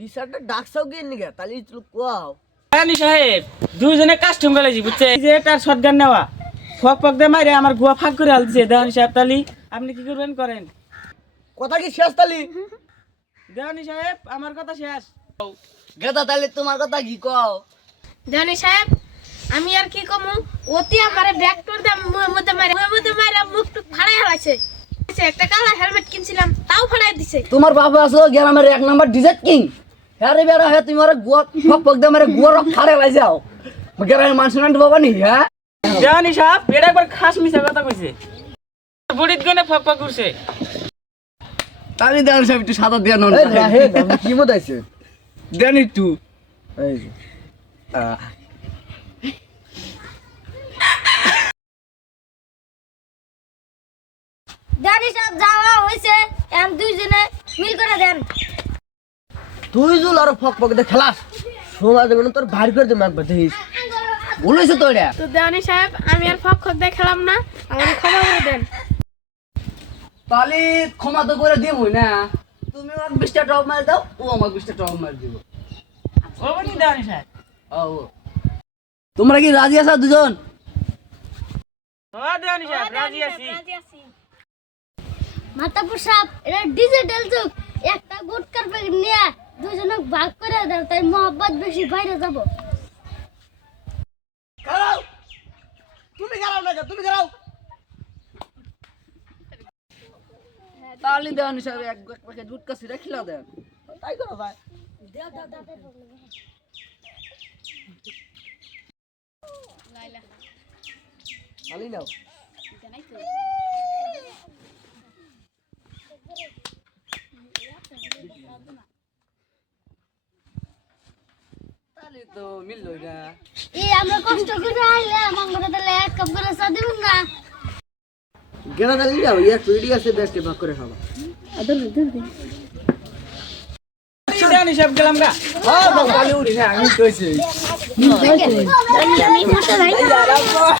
বিচারটা ডাকছাও গিয়ে নিগে তাহলে তুই কোয়াও রানী সাহেব দুইজনে কাস্টম গেলেছি বুঝছে এই যে তার শটগান নেওয়া ফক ফক দিয়ে মারে আমার গুয়া ফাঁক করে হালছে দেওয়ানি সাহেব তালি আপনি কি করবেন করেন কথা কি শেষ তালি দেওয়ানি সাহেব আমার কথা শেষ গেদা তাহলে তোমার কথা কি কও জানি সাহেব আমি আর কি কমু অতি আমারে ব্যাক টুর দা মুয়ের মধ্যে মারা মুখ টুক ফাড়াই হালাইছে একটা কালা হেলমেট কিনছিলাম তাও ফাড়াই দিছে তোমার বাবা আছো গ্রামের এক নাম্বার ডিজেট কিং হ্যাঁ রে বেড়া হ্যাঁ তুমি গুয়া ফক ফক দিয়ে গুয়া রক ফাড়ে লাই যাও গ্রামের মানুষ নান্ট বাবা নি হ্যাঁ দেওয়ানি সাহেব এটা একবার খাস মিশা কথা কইছে বুড়িত গনে ফক ফক করছে তাহলে দেন সব একটু সাদা দেন হে আপনি কি মত আইছে দেন একটু এই যে জানি সাহেব যাওয়া হইছে এম দুইজনে মিল করে দেন তুই জুল আর ফক ফক দিয়ে খেলাস সমাজ মানে তোর ভারী করে দেব একবার দেখিস বলেছে তো এটা তো জানি সাহেব আমি আর ফক ফক দিয়ে খেলাম না আমার ক্ষমা করে দেন তাহলে ক্ষমা তো করে দিবই না তুমি আমাকে 20টা টপ মার দাও ও আমাকে 20টা টপ মার দিব ও বনি দেওয়ানি সাহেব ও তোমরা কি রাজি আছো দুজন ও দেওয়ানি সাহেব রাজি আছি মাতাপুর সাহেব এটা ডিজিটাল যুগ একটা গুটকার প্যাকেট নিয়ে দুজনে ভাগ করে দাও তাই মোহাম্মত বেশি বাইরে যাব খাও তুমি খাও না তুমি খাও তাহলে দেওয়ান হিসাবে এক প্যাকেট গুটকা সিরা খিলা দেন তাই করো ভাই খালি নাও তাহলে তো মিললো না এই আমরা কষ্ট করে আইলে মঙ্গলে তাহলে এক কাপ করে চা দিবেন না গেলা তাহলে যাও এক পিডি আছে বেস্টে ভাগ করে খাবা দেওয়ানি সাহেব গেলাম গা হ্যাঁ বাবা উঠি না আমি কইছি আমি মোটা ভাই